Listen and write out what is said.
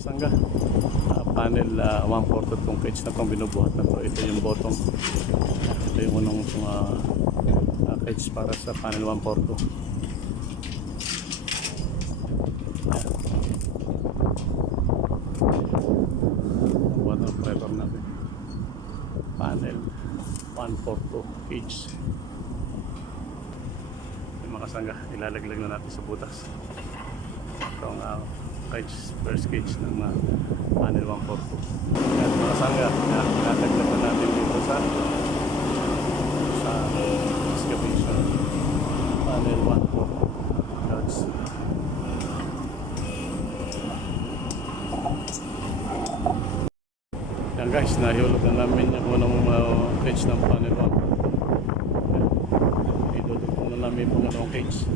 kasangga, panel 1/4 itong cage na itong binubuhat na to. Ito yung bottom, ito yung unang cage para sa panel 1/4. Water pressure natin, panel 1/4 cage. Yung mga kasangga, ilalaglag na natin sa butas itong cage, first cage ng panel 1/4. Yan mga kasangga, ilalaglag na natin dito sa excavation panel 1/4 guys. Yan guys, nahihulog na namin yung unang cage ng panel 1. Idudugtong na namin yung pangalawang cage.